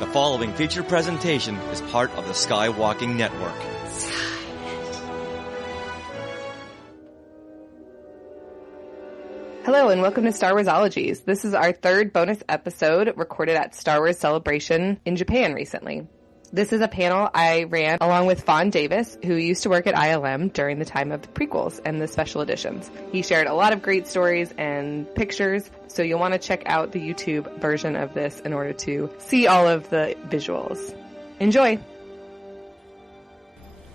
The following feature presentation is part of the Skywalking Network. Hello and welcome to Star Warsologies. This is our third bonus episode recorded at Star Wars Celebration in Japan recently. This is a panel I ran along with Fon Davis, who used to work at ILM during the time of the prequels and the special editions. He shared a lot of great stories and pictures, so you'll want to check out the YouTube version of this in order to see all of the visuals. Enjoy!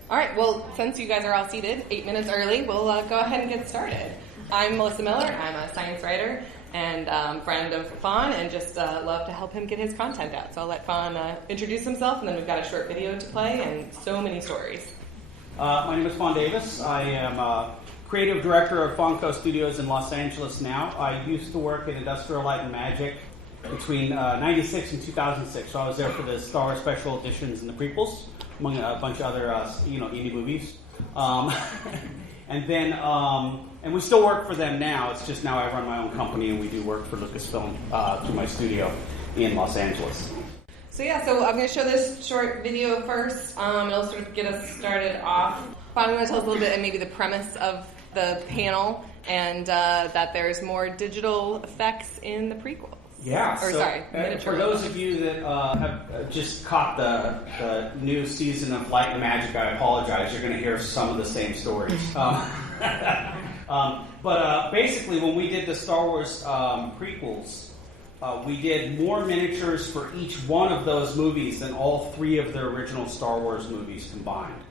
All right, well, since you guys are all seated 8 minutes early, we'll go ahead and get started. I'm Melissa Miller. I'm a science writer and friend of Fon, and just love to help him get his content out. So I'll let Fon introduce himself, and then we've got a short video to play and so many stories. My name is Fon Davis. I am creative director of Fonco Studios in Los Angeles now. I used to work at Industrial Light and Magic between 96 and 2006. So I was there for the Star Wars special editions and the prequels, among a bunch of other indie movies. And then, and we still work for them now. It's just now I run my own company, and we do work for Lucasfilm through my studio in Los Angeles. So I'm going to show this short video first. It'll sort of get us started off. Fon, you want to tell us a little bit and maybe the premise of the panel, and that there's more digital effects in the prequels. Yeah. For those of you that have just caught the new season of Light and Magic, I apologize. You're going to hear some of the same stories. But basically, when we did the Star Wars prequels, we did more miniatures for each one of those movies than all three of the original Star Wars movies combined.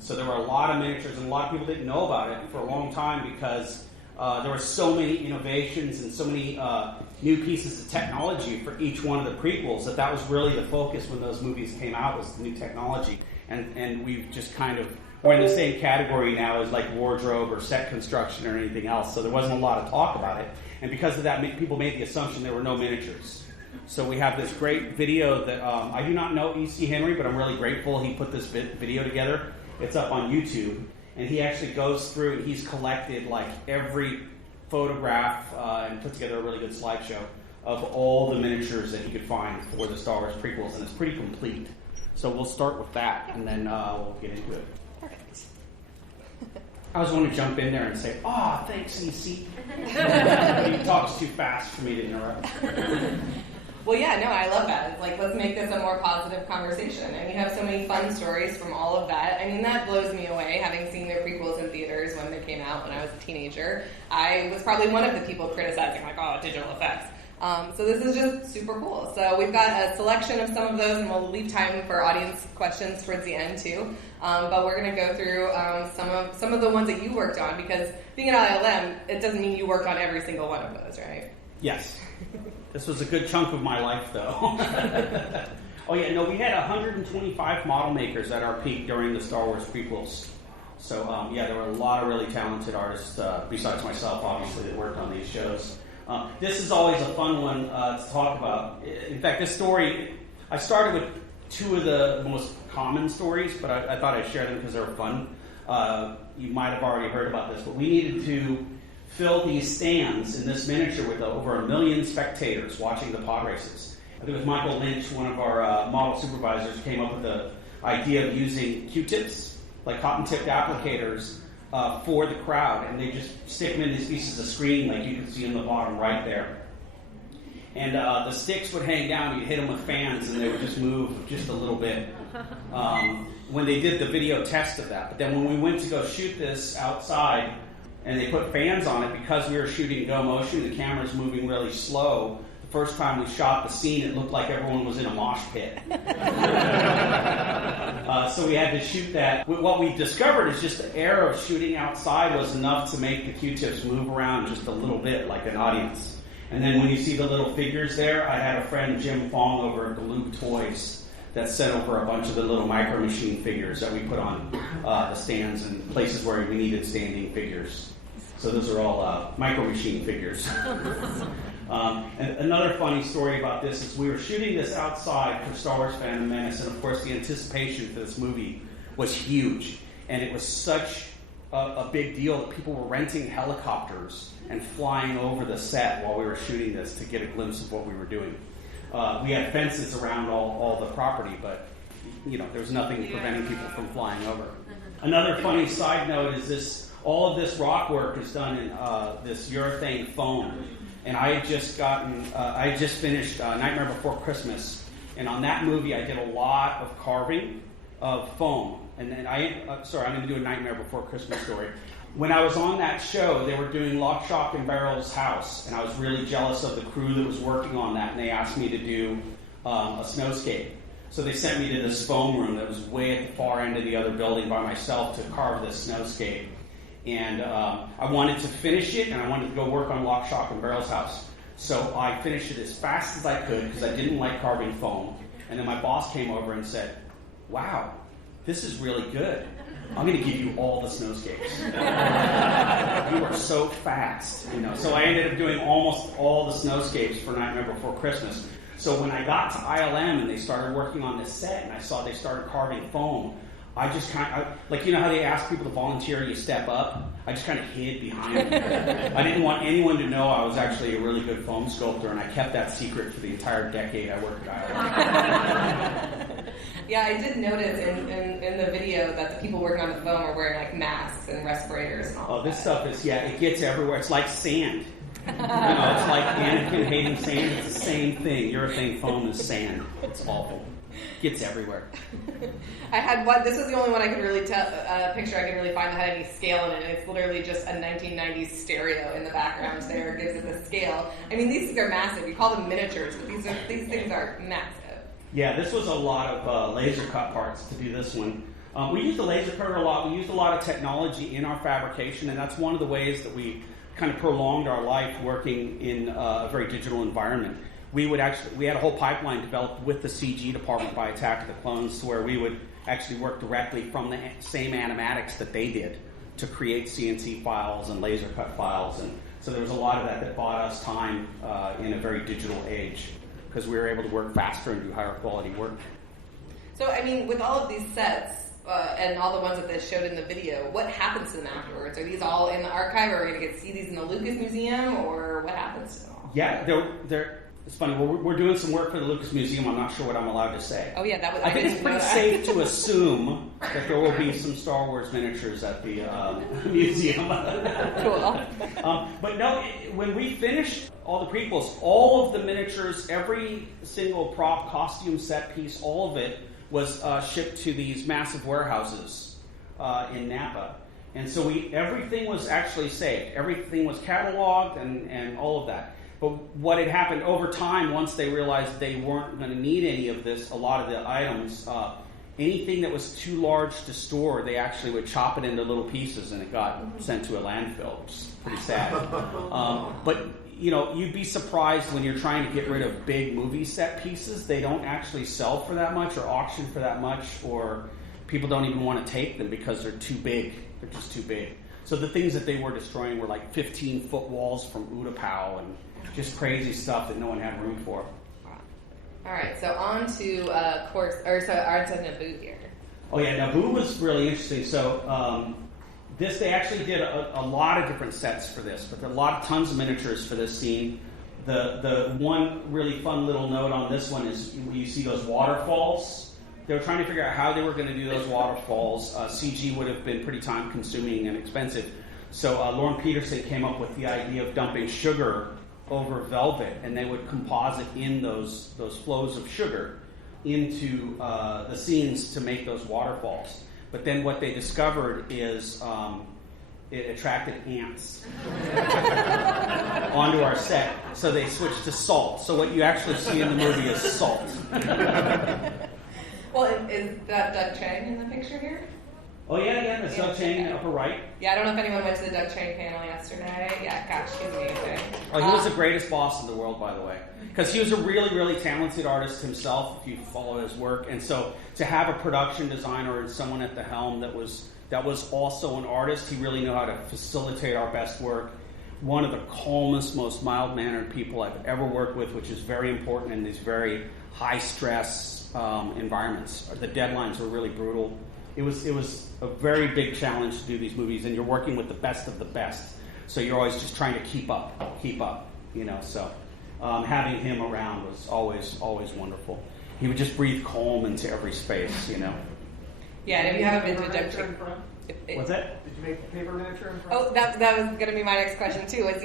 So there were a lot of miniatures, and a lot of people didn't know about it for a long time because there were so many innovations and so many new pieces of technology for each one of the prequels that was really the focus when those movies came out, was the new technology. And we've just we're in the same category now as like wardrobe or set construction or anything else, so there wasn't a lot of talk about it. And because of that, people made the assumption there were no miniatures. So we have this great video that I do not know E.C. Henry, but I'm really grateful he put this video together. It's up on YouTube. And he actually goes through and he's collected like every photograph and put together a really good slideshow of all the miniatures that he could find for the Star Wars prequels, and it's pretty complete. So we'll start with that, and then we'll get into it. Perfect. I always want to jump in there and say, "Oh, thanks, EC." He talks too fast for me to interrupt. Well, yeah, no, I love that. It's like, let's make this a more positive conversation. And you have so many fun stories from all of that. I mean, that blows me away, having seen their prequels in theaters when they came out when I was a teenager. I was probably one of the people criticizing, like, oh, digital effects. So this is just super cool. So we've got a selection of some of those, and we'll leave time for audience questions towards the end, too. But we're going to go through some of the ones that you worked on, because being at ILM, it doesn't mean you worked on every single one of those, right? Yes. This was a good chunk of my life, though. Oh, yeah, no, we had 125 model makers at our peak during the Star Wars prequels. So, there were a lot of really talented artists, besides myself, obviously, that worked on these shows. This is always a fun one to talk about. In fact, this story, I started with two of the most common stories, but I thought I'd share them because they were fun. You might have already heard about this, but we needed to fill these stands in this miniature with over 1 million spectators watching the pod races. I think it was Michael Lynch, one of our model supervisors, came up with the idea of using Q-tips, like cotton-tipped applicators, for the crowd, and they just stick them in these pieces of screen like you can see in the bottom right there. And the sticks would hang down, you'd hit them with fans, and they would just move just a little bit when they did the video test of that. But then when we went to go shoot this outside, and they put fans on it, because we were shooting go motion, the camera's moving really slow. The first time we shot the scene, it looked like everyone was in a mosh pit. So we had to shoot that. What we discovered is just the air of shooting outside was enough to make the Q-tips move around just a little bit, like an audience. And then when you see the little figures there, I had a friend, Jim Fong, over at Galoob Toys, that sent over a bunch of the little Micro Machine figures that we put on the stands and places where we needed standing figures. So those are all Micro Machine figures. And another funny story about this is we were shooting this outside for Star Wars Phantom Menace, and of course the anticipation for this movie was huge. And it was such a big deal that people were renting helicopters and flying over the set while we were shooting this to get a glimpse of what we were doing. We had fences around all the property, but there was nothing preventing people from flying over. Another funny side note is this: all of this rock work is done in this urethane foam, and I had just finished Nightmare Before Christmas, and on that movie I did a lot of carving of foam. And then I'm going to do a Nightmare Before Christmas story. When I was on that show, they were doing Lock, Shock, and Barrel's house, and I was really jealous of the crew that was working on that, and they asked me to do a snowscape. So they sent me to this foam room that was way at the far end of the other building by myself to carve this snowscape. And I wanted to finish it, and I wanted to go work on Lock, Shock, and Barrel's house. So I finished it as fast as I could because I didn't like carving foam. And then my boss came over and said, "Wow, this is really good. I'm going to give you all the snowscapes. You are so fast." So I ended up doing almost all the snowscapes for Nightmare Before Christmas. So when I got to ILM and they started working on this set and I saw they started carving foam, I just kind of, how they ask people to volunteer, you step up? I just kind of hid behind them. I didn't want anyone to know I was actually a really good foam sculptor, and I kept that secret for the entire decade I worked at ILM. Yeah, I did notice in the video that the people working on the foam are wearing masks and respirators and all. Oh, this stuff is, it gets everywhere. It's like sand. It's like Anakin hating sand. It's the same thing. Urethane foam is sand. It's awful. Gets everywhere. I had one. This was the only one I could really picture I could really find that had any scale in it. And it's literally just a 1990s stereo in the background there. It gives it the scale. I mean, these things are massive. You call them miniatures, but these things are massive. Yeah, this was a lot of laser cut parts to do this one. We used the laser cutter a lot. We used a lot of technology in our fabrication, and that's one of the ways that we kind of prolonged our life working in a very digital environment. We had a whole pipeline developed with the CG department by Attack of the Clones, to where we would actually work directly from the same animatics that they did to create CNC files and laser cut files, and so there was a lot of that bought us time in a very digital age, because we were able to work faster and do higher quality work. So, I mean, with all of these sets and all the ones that they showed in the video, what happens to them afterwards? Are these all in the archive, or are we going to see these in the Lucas Museum, or what happens to them all? Yeah, it's funny. We're doing some work for the Lucas Museum. I'm not sure what I'm allowed to say. Oh, yeah, I think it's pretty safe to assume that there will be some Star Wars miniatures at the museum. Cool. But no, when we finished all the prequels, all of the miniatures, every single prop, costume, set piece, all of it was shipped to these massive warehouses in Napa. And so everything was actually saved. Everything was cataloged and all of that. But what had happened over time, once they realized they weren't going to need any of this, a lot of the items, anything that was too large to store, they actually would chop it into little pieces, and it got sent to a landfill, which is pretty sad. But you'd be surprised when you're trying to get rid of big movie set pieces. They don't actually sell for that much or auction for that much, or people don't even want to take them because they're too big. They're just too big. So the things that they were destroying were like 15-foot walls from Utapau and just crazy stuff that no one had room for. All right, so on to Naboo here. Oh yeah, Naboo was really interesting. So they actually did a lot of different sets for this, but there are tons of miniatures for this scene. The one really fun little note on this one is you see those waterfalls. They were trying to figure out how they were going to do those waterfalls. CG would have been pretty time-consuming and expensive. So Lauren Peterson came up with the idea of dumping sugar over velvet, and they would composite in those flows of sugar into the scenes to make those waterfalls. But then what they discovered is it attracted ants onto our set, so they switched to salt. So what you actually see in the movie is salt. Well, is that Doug Chang in the picture here? Oh, yeah, that's Doug Chang in the upper right. Yeah, I don't know if anyone went to the Doug Chang panel yesterday. Yeah, gosh, he's amazing. Oh, he was the greatest boss in the world, by the way. Because he was a really, really talented artist himself, if you follow his work. And so to have a production designer and someone at the helm that was also an artist, he really knew how to facilitate our best work. One of the calmest, most mild-mannered people I've ever worked with, which is very important in these very high-stress environments. The deadlines were really brutal. It was a very big challenge to do these movies, and you're working with the best of the best. So you're always just trying to keep up, so. having him around was always wonderful. He would just breathe calm into every space, you know. Yeah, and if you have a vintage What's that? Did you make paper miniature in front? Oh, that was going to be my next question too. Is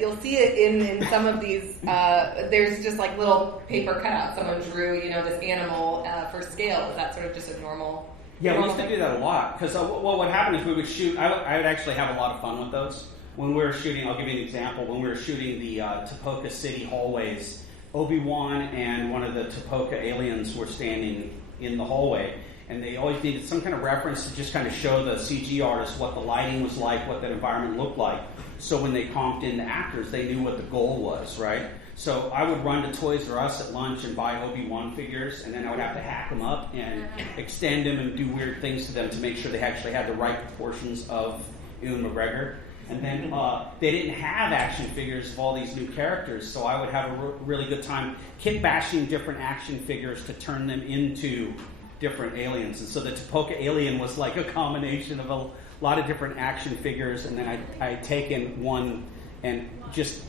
you'll see it in some of these. There's just like little paper cutouts. Someone drew, this animal for scale. Is that sort of just a normal? Yeah, we used to do that a lot because what would happen is we would shoot. I would actually have a lot of fun with those when we were shooting. I'll give you an example. When we were shooting the Tapoka City hallways, Obi-Wan and one of the Tapoka aliens were standing in the hallway. And they always needed some kind of reference to just kind of show the CG artists what the lighting was like, what that environment looked like. So when they comped in the actors, they knew what the goal was, right? So I would run to Toys R Us at lunch and buy Obi-Wan figures, and then I would have to hack them up and extend them and do weird things to them to make sure they actually had the right proportions of Ewan McGregor. And then they didn't have action figures of all these new characters, so I would have a really good time kit bashing different action figures to turn them into different aliens. And so the Tapoka alien was like a combination of a lot of different action figures, and then I'd taken one and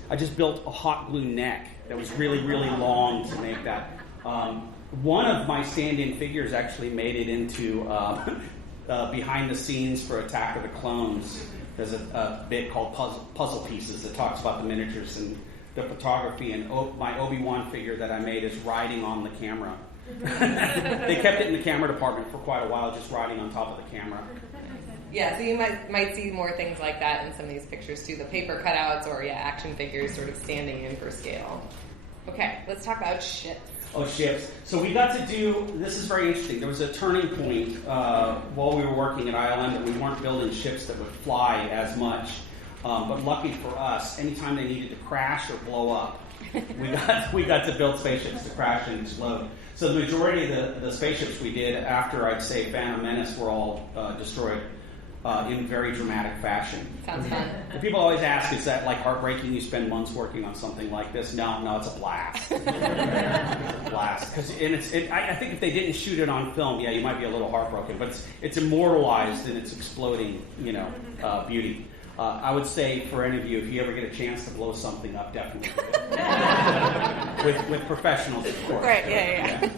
I just built a hot glue neck that was really, really long to make that. One of my stand-in figures actually made it into behind the scenes for Attack of the Clones. There's a bit called Puzzle Pieces that talks about the miniatures and the photography, and my Obi-Wan figure that I made is riding on the camera. They kept it in the camera department for quite a while, just riding on top of the camera. Yeah, so you might see more things like that in some of these pictures too. The paper cutouts or action figures sort of standing in for scale. Okay, let's talk about ships. Oh, ships. So we got to do, this is very interesting. There was a turning point while we were working at ILM that we weren't building ships that would fly as much. But lucky for us, anytime they needed to crash or blow up, we got to build spaceships to crash and explode. So the majority of the spaceships we did after, I'd say, Phantom Menace were all destroyed in very dramatic fashion. Sounds fun. And people always ask, is that like heartbreaking? You spend months working on something like this? No, it's a blast. It's a blast. I think if they didn't shoot it on film, you might be a little heartbroken, but it's immortalized in its exploding, beauty. I would say for any of you, if you ever get a chance to blow something up, definitely do it. with professionals, of course. Right, yeah.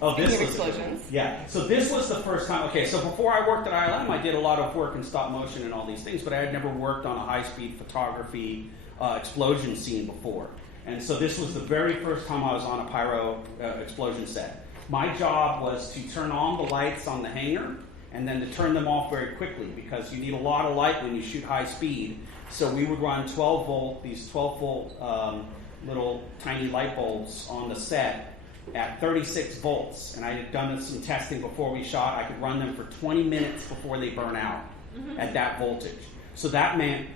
Oh, this was explosions. Yeah. So this was the first time. Okay, so before I worked at ILM, I did a lot of work in stop motion and all these things, but I had never worked on a high-speed photography explosion scene before. And so this was the very first time I was on a pyro explosion set. My job was to turn on the lights on the hangar and then to turn them off very quickly because you need a lot of light when you shoot high speed. So we would run 12-volt, these 12-volt little tiny light bulbs on the set at 36 volts. And I had done some testing before we shot. I could run them for 20 minutes before they burn out at that voltage. So that meant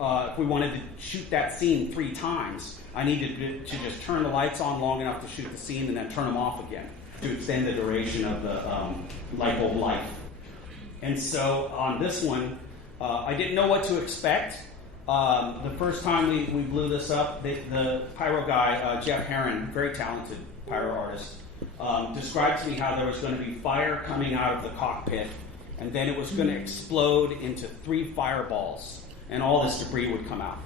if we wanted to shoot that scene 3 times, I needed to just turn the lights on long enough to shoot the scene and then turn them off again to extend the duration of the light bulb life. And so on this one, I didn't know what to expect. The first time we blew this up, the pyro guy, Jeff Herron, very talented pyro artist, described to me how there was going to be fire coming out of the cockpit, and then it was going to explode into 3 fireballs, and all this debris would come out.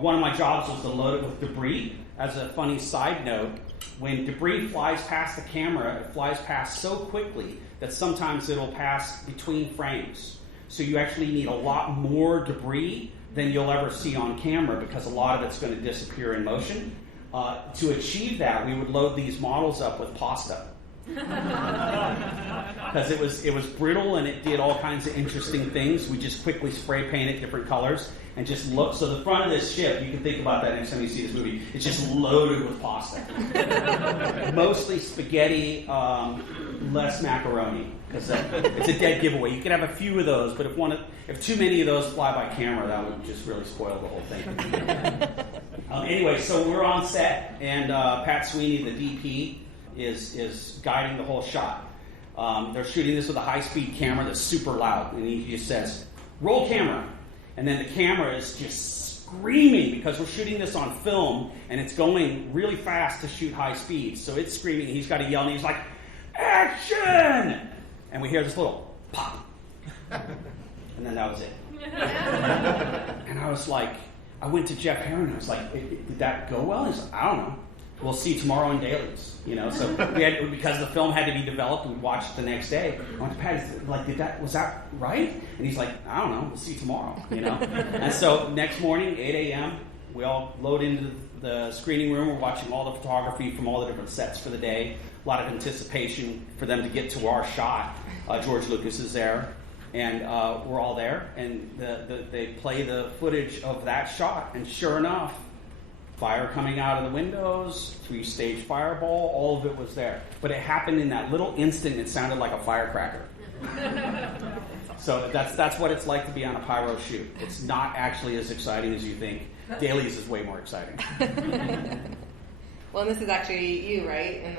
One of my jobs was to load it with debris. As a funny side note, when debris flies past the camera, it flies past so quickly that sometimes it'll pass between frames. So you actually need a lot more debris than you'll ever see on camera because a lot of it's going to disappear in motion. To achieve that, we would load these models up with pasta. Because it was brittle and it did all kinds of interesting things. We just quickly spray painted different colors and just look. So the front of this ship, you can think about that next time you see this movie, it's just loaded with pasta. Mostly spaghetti, less macaroni. Because it's a dead giveaway. You can have a few of those, but if too many of those fly by camera, that would just really spoil the whole thing. Anyway, so we're on set, and Pat Sweeney, the DP, is guiding the whole shot. They're shooting this with a high-speed camera that's super loud, and he just says, "Roll camera." And then the camera is just screaming because we're shooting this on film, and it's going really fast to shoot high speed. So it's screaming, and he's got to yell, and he's like, "Action!" And we hear this little pop. And then that was it. And I was like, I went to Jeff Herron and I was like, did that go well? He's like, I don't know. We'll see tomorrow in dailies, So we had, because the film had to be developed, we watched it the next day. I went to Pat, like, was that right? And he's like, I don't know, we'll see tomorrow, And so next morning, 8 a.m., we all load into the screening room. We're watching all the photography from all the different sets for the day. A lot of anticipation for them to get to our shot. George Lucas is there, and we're all there. And they play the footage of that shot, and sure enough, fire coming out of the windows, 3-stage fireball, all of it was there. But it happened in that little instant. It sounded like a firecracker. So that's what it's like to be on a pyro shoot. It's not actually as exciting as you think. Dailies is way more exciting. Well, and this is actually you, right?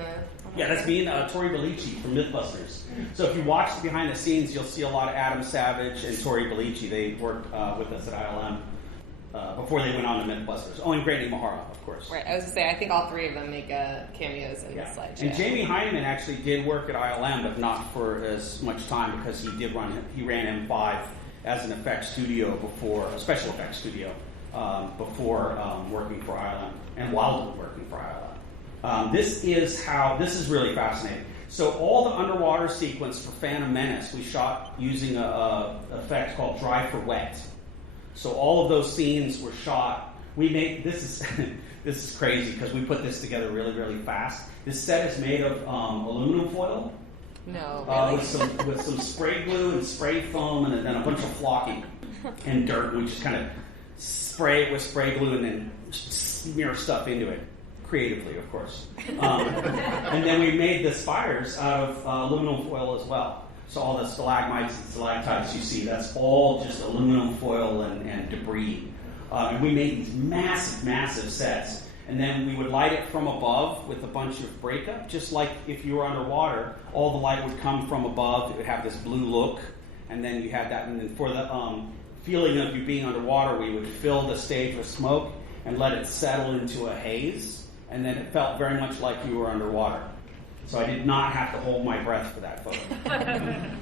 Yeah, that's me and Tori Belici from Mythbusters. So if you watch behind the scenes, you'll see a lot of Adam Savage and Tori Belici. They worked with us at ILM before they went on to Mythbusters. Oh, and Grady Mahara, of course. Right, I was going to say, I think all three of them make cameos in this slideshow. And Jamie Heineman actually did work at ILM, but not for as much time because he ran M5 as an effects studio before, a special effects studio, before working for ILM and while working for ILM. This is really fascinating. So all the underwater sequence for Phantom Menace, we shot using a effect called dry for wet. So all of those scenes were shot. We made this is crazy because we put this together really, really fast. This set is made of aluminum foil. No, really? With some spray glue and spray foam and then a bunch of flocking and dirt. We just kind of spray it with spray glue and then smear stuff into it. Creatively, of course. And then we made the spires out of aluminum foil as well. So all the stalagmites and stalactites you see, that's all just aluminum foil and debris. And we made these massive, massive sets. And then we would light it from above with a bunch of breakup, just like if you were underwater, all the light would come from above. It would have this blue look. And then you had that. And then for the feeling of you being underwater, we would fill the stage with smoke and let it settle into a haze. And then it felt very much like you were underwater. So I did not have to hold my breath for that photo.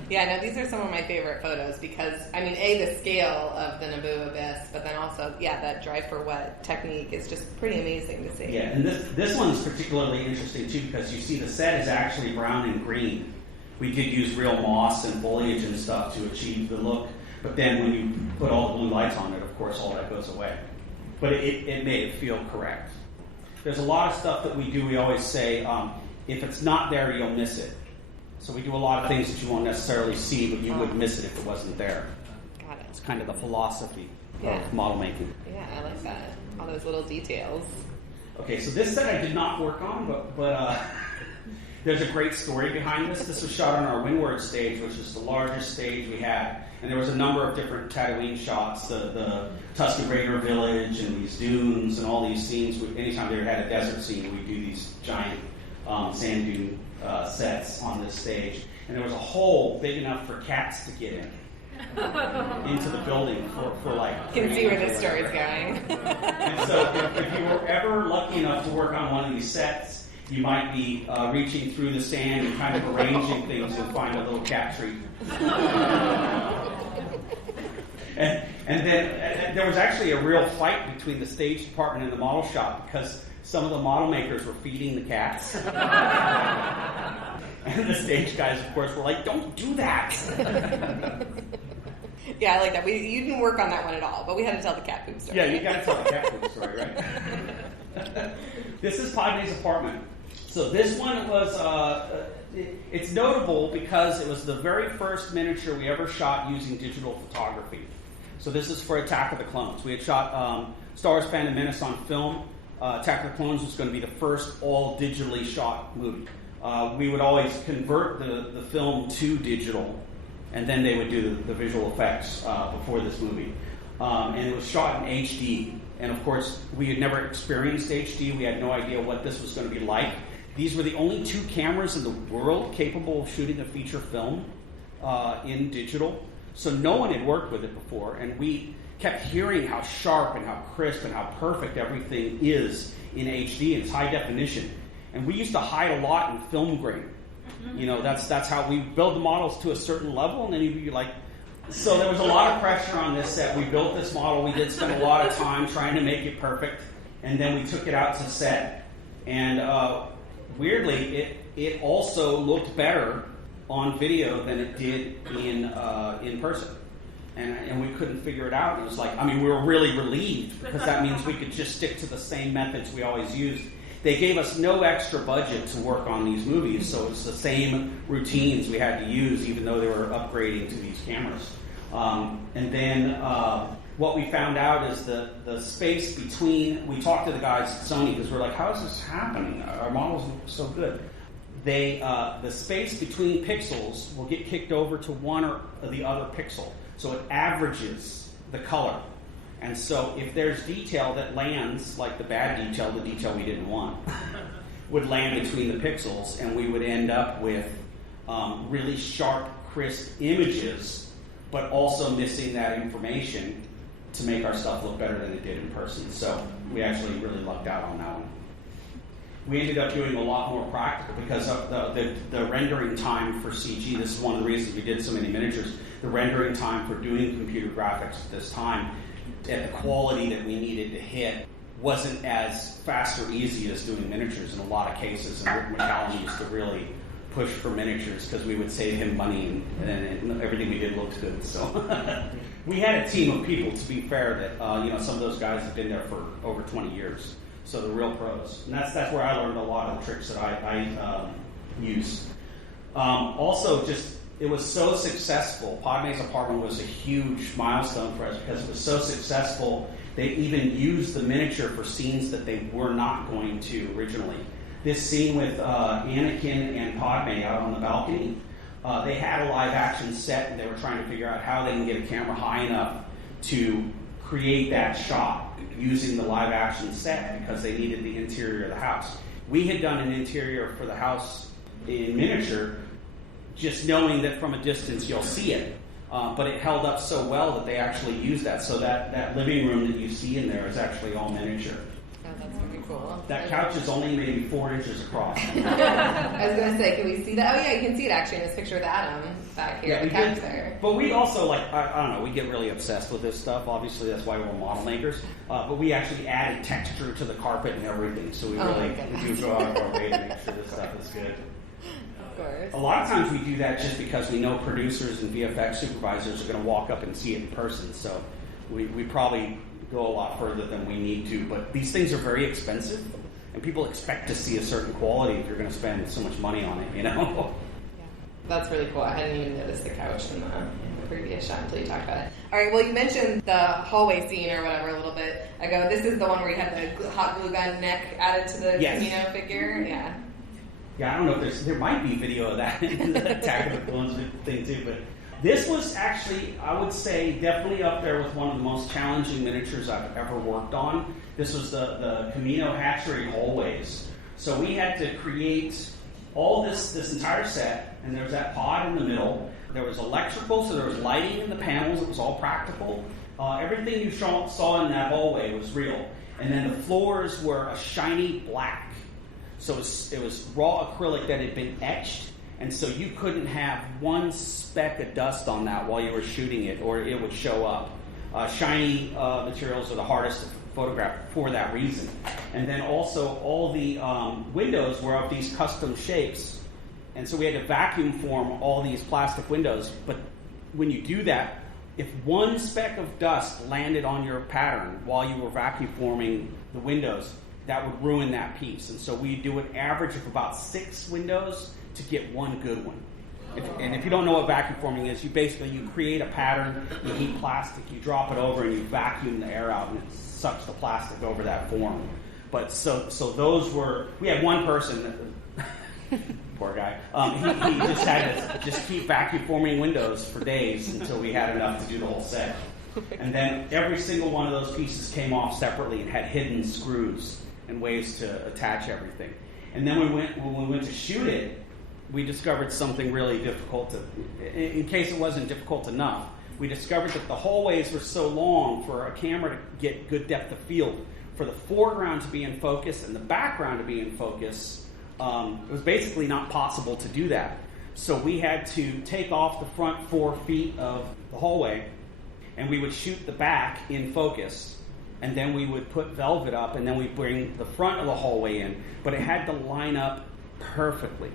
Yeah, no, these are some of my favorite photos because, I mean, the scale of the Naboo Abyss, but then also, that dry for wet technique is just pretty amazing to see. Yeah, and this one's particularly interesting, too, because you see the set is actually brown and green. We did use real moss and foliage and stuff to achieve the look, but then when you put all the blue lights on it, of course, all that goes away. But it made it feel correct. There's a lot of stuff that we do. We always say, if it's not there, you'll miss it. So we do a lot of things that you won't necessarily see, but you would miss it if it wasn't there. Got it. It's kind of the philosophy of model making. Yeah, I like that. All those little details. Okay, so this set I did not work on, but there's a great story behind this. This was shot on our Windward stage, which is the largest stage we had. And there was a number of different Tatooine shots, the Tusken Raider village and these dunes and all these scenes. Anytime they had a desert scene, we'd do these giant sand dune sets on this stage. And there was a hole big enough for cats to get in into the building for like... You can see where this story's going. And so if you were ever lucky enough to work on one of these sets, you might be reaching through the sand and kind of arranging things and find a little cat treat. And then there was actually a real fight between the stage department and the model shop because some of the model makers were feeding the cats. And the stage guys, of course, were like, don't do that. Yeah, I like that. You didn't work on that one at all, but we had to tell the cat poop story. Yeah, you got to tell the cat poop story, right? This is Padme's apartment. So this one was, it's notable because it was the very first miniature we ever shot using digital photography. So this is for Attack of the Clones. We had shot Star Wars Phantom Menace on film. Attack of the Clones was going to be the first all digitally shot movie. We would always convert the film to digital, and then they would do the visual effects before this movie. And it was shot in HD. And of course, we had never experienced HD. We had no idea what this was going to be like. These were the only 2 cameras in the world capable of shooting a feature film in digital. So no one had worked with it before, and we kept hearing how sharp and how crisp and how perfect everything is in HD. It's high definition. And we used to hide a lot in film grain. You know, that's how we build the models to a certain level, and then you'd be like, So there was a lot of pressure on this set. We built this model. We did spend a lot of time trying to make it perfect. And then we took it out to set. And weirdly, it also looked better on video than it did in person. And we couldn't figure it out. It was like, I mean, we were really relieved because that means we could just stick to the same methods we always used. They gave us no extra budget to work on these movies, so it's the same routines we had to use, even though they were upgrading to these cameras. And then what we found out is the space between, we talked to the guys at Sony because we're like, how is this happening? Our models look so good. The space between pixels will get kicked over to one or the other pixel, so it averages the color. And so if there's detail that lands, like the bad detail, the detail we didn't want, would land between the pixels, and we would end up with really sharp, crisp images, but also missing that information to make our stuff look better than it did in person. So we actually really lucked out on that one. We ended up doing a lot more practical because of the rendering time for CG. This is one of the reasons we did so many miniatures. The rendering time for doing computer graphics at this time, at the quality that we needed to hit, wasn't as fast or easy as doing miniatures in a lot of cases. And Rick McCallum used to really push for miniatures because we would save him money and everything we did looked good. So we had a team of people, to be fair, that some of those guys have been there for over 20 years. So they're real pros. And that's where I learned a lot of the tricks that I used. Also, it was so successful. Padme's apartment was a huge milestone for us because it was so successful. They even used the miniature for scenes that they were not going to originally. This scene with Anakin and Padme out on the balcony, they had a live action set and they were trying to figure out how they can get a camera high enough to create that shot using the live action set because they needed the interior of the house. We had done an interior for the house in miniature, just knowing that from a distance you'll see it. But it held up so well that they actually used that. So that living room that you see in there is actually all miniature. Oh, that's pretty cool. That couch is only maybe 4 inches across. I was going to say, can we see that? Oh, yeah, you can see it actually in this picture with Adam back here, the couch there. But we also, I don't know, we get really obsessed with this stuff. Obviously, that's why we're model makers. But we actually added texture to the carpet and everything. So we do go out of our way to make sure this stuff is good. A lot of times we do that just because we know producers and VFX supervisors are going to walk up and see it in person. So we probably go a lot further than we need to. But these things are very expensive, and people expect to see a certain quality if you're going to spend so much money on it, Yeah. That's really cool. I hadn't even noticed the couch in the previous shot until you talked about it. All right, well, you mentioned the hallway scene or whatever a little bit ago. This is the one where you have the hot glue gun neck added to the Camino figure? Yeah. Yeah, I don't know if there might be video of that in the Attack of the Clones thing too, but this was actually, I would say, definitely up there with one of the most challenging miniatures I've ever worked on. This was the Camino hatchery hallways. So we had to create all this entire set, and there was that pod in the middle. There was electrical, so there was lighting in the panels. It was all practical. Everything you saw in that hallway was real. And then the floors were a shiny black. So it was raw acrylic that had been etched, and so you couldn't have one speck of dust on that while you were shooting it, or it would show up. Shiny materials are the hardest to photograph for that reason. And then also all the windows were of these custom shapes, and so we had to vacuum form all these plastic windows. But when you do that, if one speck of dust landed on your pattern while you were vacuum forming the windows, that would ruin that piece. And so we do an average of about 6 windows to get one good one. If you don't know what vacuum forming is, you create a pattern, you heat plastic, you drop it over, and you vacuum the air out, and it sucks the plastic over that form. But so those were, we had one person, poor guy, he just had to just keep vacuum forming windows for days until we had enough to do the whole set. And then every single one of those pieces came off separately and had hidden screws and ways to attach everything. And then when we went to shoot it, we discovered something really difficult in case it wasn't difficult enough, we discovered that the hallways were so long for a camera to get good depth of field. For the foreground to be in focus and the background to be in focus, it was basically not possible to do that. So we had to take off the front 4 feet of the hallway, and we would shoot the back in focus, and then we would put velvet up, and then we'd bring the front of the hallway in. But it had to line up perfectly.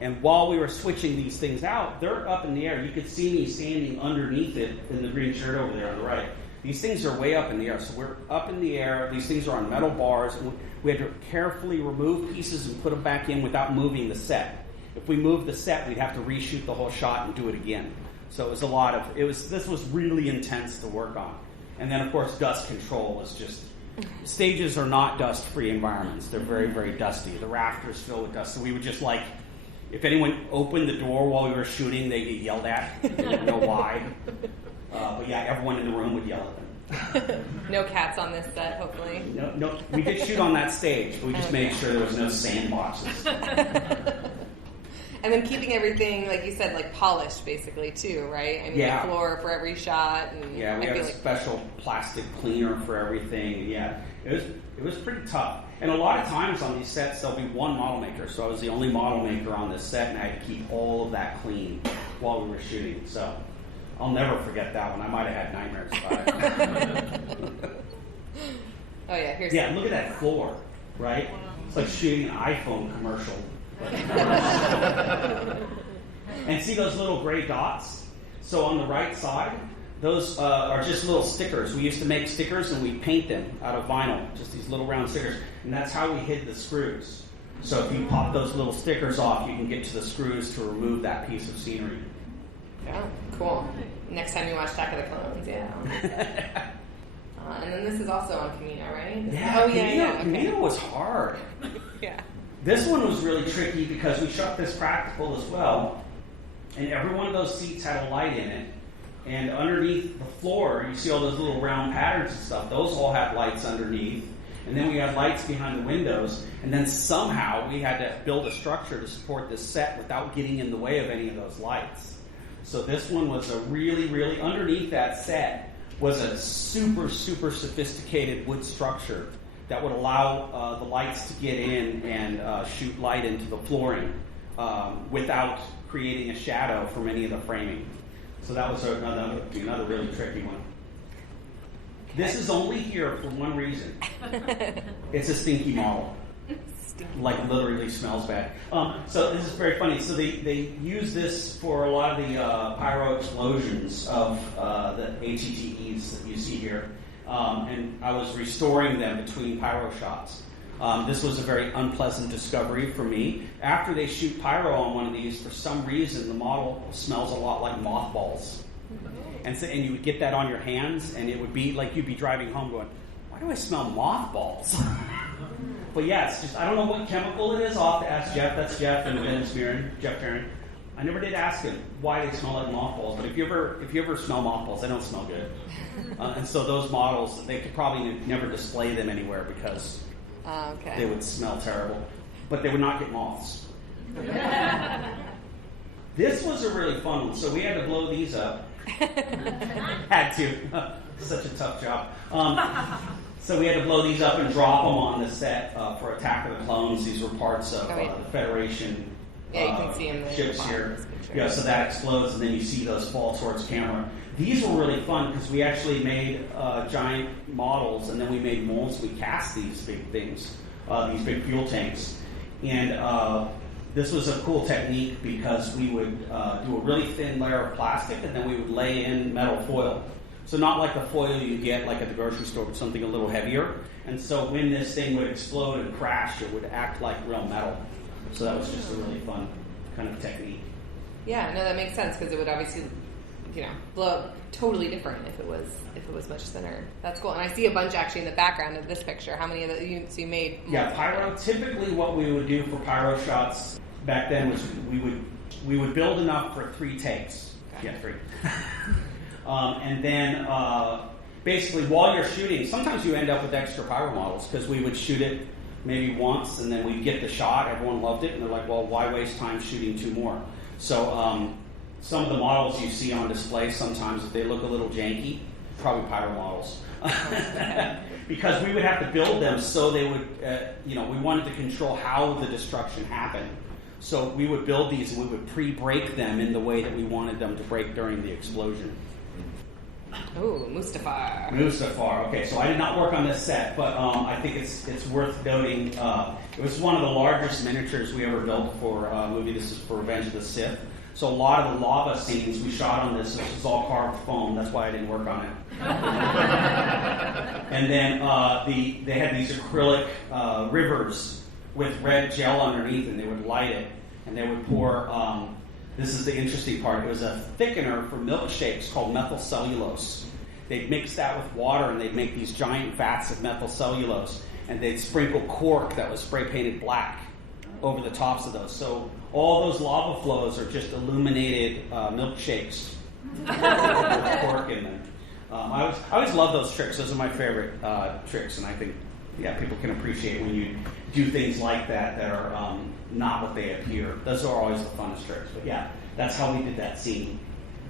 And while we were switching these things out, they're up in the air. You could see me standing underneath it in the green shirt over there on the right. These things are way up in the air. So we're up in the air. These things are on metal bars. And we had to carefully remove pieces and put them back in without moving the set. If we moved the set, we'd have to reshoot the whole shot and do it again. So it was a lot of, this was really intense to work on. And then, of course, dust control was just, stages are not dust-free environments. They're very, very dusty. The rafters fill with dust. So we would just like, if anyone opened the door while we were shooting, they'd get yelled at. They didn't know why. But yeah, everyone in the room would yell at them. No cats on this set, hopefully. No. We did shoot on that stage, but we just made sure there was no sandboxes. And then keeping everything, like you said, like polished, basically, too, right? I mean, the floor for every shot. And yeah, we have a special plastic cleaner for everything. Yeah, it was pretty tough. And a lot of times on these sets, there'll be one model maker. So I was the only model maker on this set, and I had to keep all of that clean while we were shooting. So I'll never forget that one. I might have had nightmares about it. Oh, yeah. Here's look at that floor, right? It's like shooting an iPhone commercial. And see those little gray dots? So on the right side, those are just little stickers. We used to make stickers and we paint them out of vinyl, just these little round stickers. And that's how we hid the screws. So if you pop those little stickers off, you can get to the screws to remove that piece of scenery. Yeah, cool. Next time you watch Attack of the Clones, yeah. And then this is also on Camino, right? Yeah, Camino was hard. Yeah. This one was really tricky because we shot this practical as well, and every one of those seats had a light in it. And underneath the floor, you see all those little round patterns and stuff. Those all have lights underneath. And then we had lights behind the windows. And then somehow we had to build a structure to support this set without getting in the way of any of those lights. So this one was a really, really, underneath that set was a super, super sophisticated wood structure that would allow the lights to get in and shoot light into the flooring without creating a shadow from any of the framing. So that was another really tricky one. This is only here for one reason. It's a stinky model. Like literally smells bad. So this is very funny. So they use this for a lot of the pyro explosions of the ATTEs that you see here. And I was restoring them between pyro shots. This was a very unpleasant discovery for me. After they shoot pyro on one of these, for some reason the model smells a lot like mothballs. And you would get that on your hands, and it would be like you'd be driving home going, why do I smell mothballs? But yeah, it's just, I don't know what chemical it is. I'll have to ask Jeff. That's Jeff and Jeff Perrin. I never did ask him why they smell like mothballs, but if you ever smell mothballs, they don't smell good. And so those models, they could probably never display them anywhere because they would smell terrible. But they would not get moths. This was a really fun one. So we had to blow these up. Had to. Such a tough job. So we had to blow these up and drop them on the set for Attack of the Clones. These were parts of the Federation you can see them ships here. Yeah, so that explodes, and then you see those fall towards camera. These were really fun because we actually made giant models, and then we made molds. We cast these big things, these big fuel tanks. And this was a cool technique because we would do a really thin layer of plastic, and then we would lay in metal foil. So not like the foil you get like at the grocery store, but something a little heavier. And so when this thing would explode and crash, it would act like real metal. So that was just a really fun kind of technique. Yeah, no, that makes sense because it would obviously, blow up totally different if it was much thinner. That's cool. And I see a bunch actually in the background of this picture. How many of the you made? Yeah, pyro. Typically, what we would do for pyro shots back then was we would build enough for 3 takes. Okay. Yeah, 3. And then basically while you're shooting, sometimes you end up with extra pyro models because we would shoot it maybe once and then we'd get the shot, everyone loved it, and they're like, well, why waste time shooting 2 more? So some of the models you see on display sometimes, if they look a little janky, probably pyro models. Because we would have to build them so they would, we wanted to control how the destruction happened. So we would build these and we would pre-break them in the way that we wanted them to break during the explosion. Ooh, Mustafar. Mustafar. Okay, so I did not work on this set, but I think it's worth noting. It was one of the largest miniatures we ever built for a movie. This is for Revenge of the Sith. So a lot of the lava scenes we shot on this. This was all carved foam. That's why I didn't work on it. And then they had these acrylic rivers with red gel underneath, and they would light it, and they would pour. This is the interesting part. It was a thickener for milkshakes called methyl cellulose. They'd mix that with water, and they'd make these giant vats of methyl cellulose, and they'd sprinkle cork that was spray painted black over the tops of those. So all those lava flows are just illuminated milkshakes with cork in them. I always love those tricks. Those are my favorite tricks, and I think people can appreciate when you do things like that are not what they appear. Those are always the funnest tricks. But yeah, that's how we did that scene.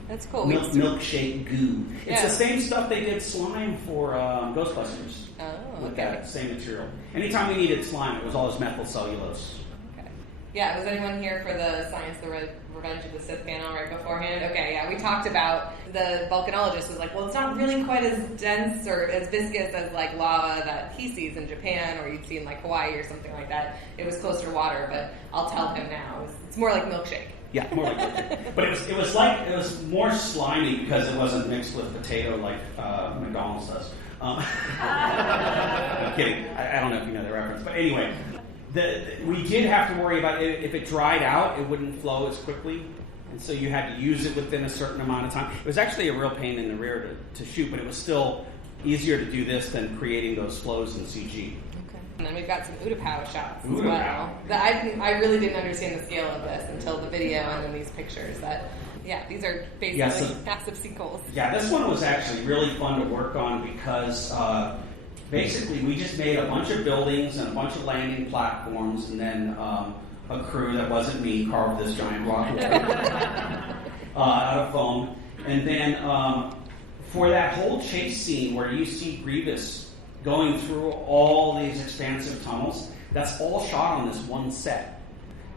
That's cool. Milkshake goo. It's Yeah. the same stuff they did slime for Ghostbusters. Oh, With okay. that same material. Anytime we needed slime, it was always methyl cellulose. Okay. Yeah, was anyone here for the Science the Revenge of the Sith panel right beforehand? Okay, yeah, we talked about the volcanologist was like, well, it's not really quite as dense or as viscous as like lava that he sees in Japan or you'd see in like Hawaii or something like that. It was closer to water, but I'll tell him now. It's more like milkshake. Yeah, more like that. But it was more slimy because it wasn't mixed with potato like McDonald's does. I'm kidding. I don't know if you know the reference, but anyway, we did have to worry about it. If it dried out, it wouldn't flow as quickly, and so you had to use it within a certain amount of time. It was actually a real pain in the rear to shoot, but it was still easier to do this than creating those flows in CG. And then we've got some Utapau shots as well. I really didn't understand the scale of this until the video and then these pictures. These are basically massive sinkholes. Yeah, this one was actually really fun to work on because basically we just made a bunch of buildings and a bunch of landing platforms, and then a crew that wasn't me carved this giant rock out of foam. And then for that whole chase scene where you see Grievous going through all these expansive tunnels, that's all shot on this one set.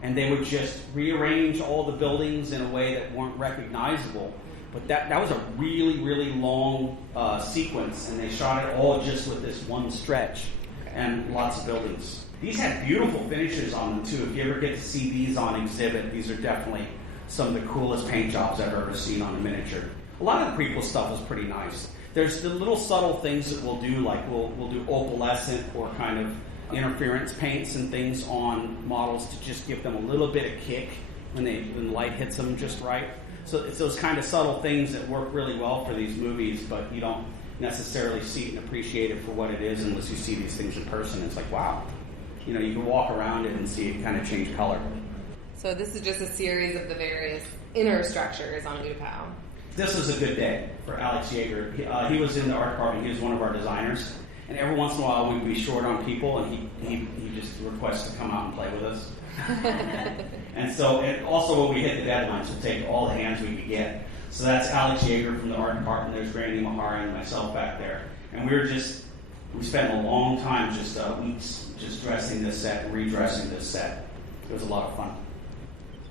And they would just rearrange all the buildings in a way that weren't recognizable. But that was a really, really long sequence, and they shot it all just with this one stretch and lots of buildings. These had beautiful finishes on them, too. If you ever get to see these on exhibit, these are definitely some of the coolest paint jobs I've ever seen on a miniature. A lot of the prequel stuff was pretty nice. There's the little subtle things that we'll do, like we'll do opalescent or kind of interference paints and things on models to just give them a little bit of kick when the light hits them just right. So it's those kind of subtle things that work really well for these movies, but you don't necessarily see it and appreciate it for what it is unless you see these things in person. It's like, wow. You can walk around it and see it kind of change color. So this is just a series of the various inner structures on Utapau. This was a good day for Alex Yeager. He was in the art department. He was one of our designers. And every once in a while, we'd be short on people, and he just requests to come out and play with us. And also when we hit the deadlines, we'll take all the hands we could get. So that's Alex Yeager from the art department. There's Randy Mahari and myself back there. And we spent a long time, just weeks, just dressing this set and redressing this set. It was a lot of fun.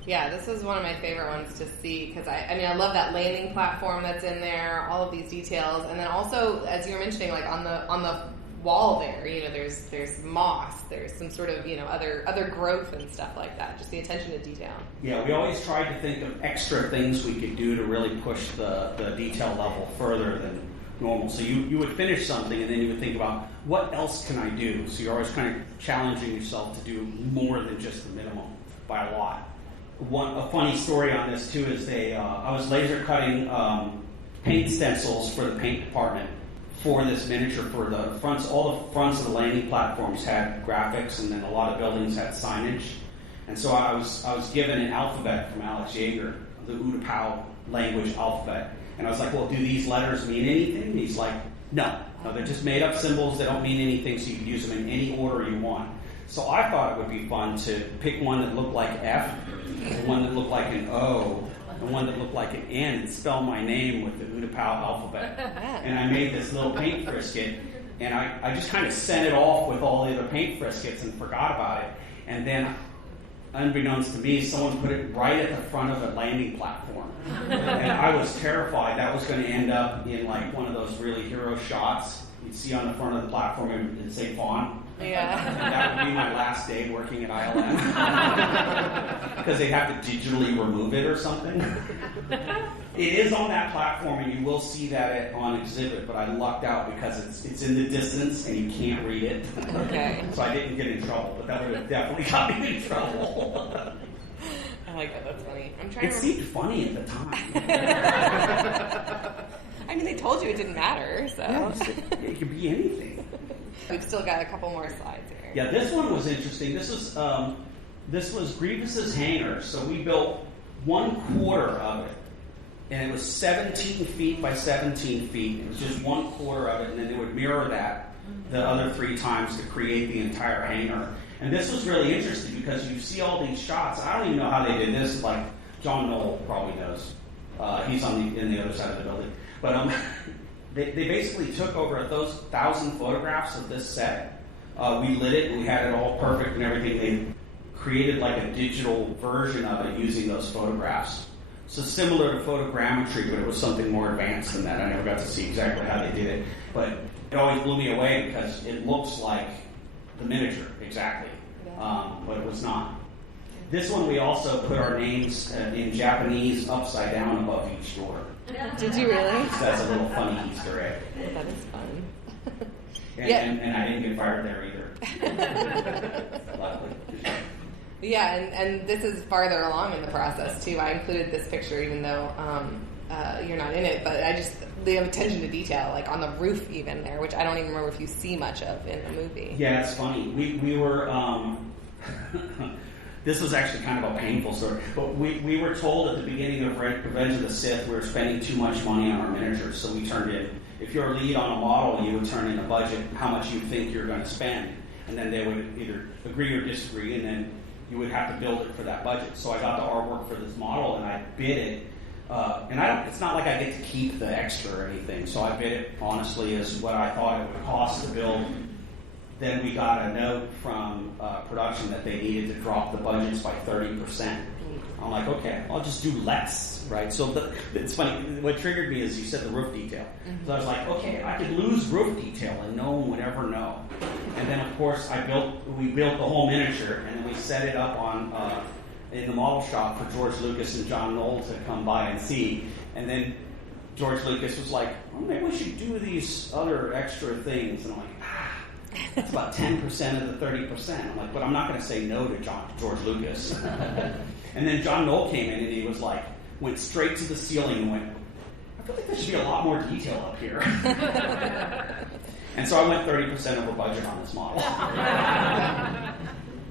Yeah, this was one of my favorite ones to see because I love that landing platform that's in there, all of these details, and then also as you were mentioning, like on the wall there, there's moss, there's some sort of other growth and stuff like that. Just the attention to detail. Yeah, we always tried to think of extra things we could do to really push the detail level further than normal. So you would finish something and then you would think about what else can I do. So you're always kind of challenging yourself to do more than just the minimum by a lot. A funny story on this too is I was laser cutting paint stencils for the paint department for this miniature. For the fronts, all the fronts of the landing platforms had graphics, and then a lot of buildings had signage. And so I was given an alphabet from Alex Yeager, the Utapau language alphabet, and I was like, well, do these letters mean anything? And he's like, no, they're just made up symbols. They don't mean anything, so you can use them in any order you want. So I thought it would be fun to pick one that looked like F, one that looked like an O, and one that looked like an N, and spell my name with the Utapau alphabet. And I made this little paint frisket, and I just kind of sent it off with all the other paint friskets and forgot about it. And then unbeknownst to me, someone put it right at the front of a landing platform. And I was terrified that was going to end up in like one of those really hero shots you'd see on the front of the platform and say Fon. Yeah. And that would be my last day working at ILM. Because they'd have to digitally remove it or something. It is on that platform, and you will see that on exhibit, but I lucked out because it's in the distance and you can't read it. Okay. So I didn't get in trouble, but that would have definitely got me in trouble. I like that. That's funny. I'm trying It to seemed funny at the time. I mean, they told you it didn't matter, so. Yeah, it could be anything. We've still got a couple more slides here. Yeah, this one was interesting. This was Grievous's hangar. So we built 1/4 of it, and it was 17 feet by 17 feet. It was just 1/4 of it, and then they would mirror that the other 3 times to create the entire hangar. And this was really interesting because you see all these shots. I don't even know how they did this. Like John Knoll probably knows. He's in the other side of the building, but They basically took over 1,000 photographs of this set. We lit it, and we had it all perfect and everything. They created like a digital version of it using those photographs. So similar to photogrammetry, but it was something more advanced than that. I never got to see exactly how they did it. But it always blew me away because it looks like the miniature, exactly. But it was not. This one we also put our names in Japanese upside down above each door. Did you really? That's a little funny Easter egg. That is fun. And I didn't get fired there either. Luckily. Yeah, and this is farther along in the process too. I included this picture even though you're not in it, but they have attention to detail, like on the roof even there, which I don't even remember if you see much of in the movie. Yeah, it's funny. We were this was actually kind of a painful story, but we were told at the beginning of Revenge of the Sith we were spending too much money on our miniatures, so we turned in, if you're a lead on a model, you would turn in a budget, how much you think you're going to spend, and then they would either agree or disagree, and then you would have to build it for that budget. So I got the artwork for this model, and I bid it, and it's not like I get to keep the extra or anything, so I bid it honestly as what I thought it would cost to build. Then we got a note from production that they needed to drop the budgets by 30%. I'm like, okay, I'll just do less, right? So it's funny. What triggered me is you said the roof detail. Mm-hmm. So I was like, okay, I could lose roof detail and no one would ever know. And then, of course, we built the whole miniature and then we set it up on in the model shop for George Lucas and John Knoll to come by and see. And then George Lucas was like, well, maybe we should do these other extra things. And I'm like, that's about 10% of the 30%. I'm like, but I'm not going to say no to George Lucas. And then John Knoll came in and he was like, went straight to the ceiling and went, I feel like there should be a lot more detail up here. And so I went 30% over budget on this model.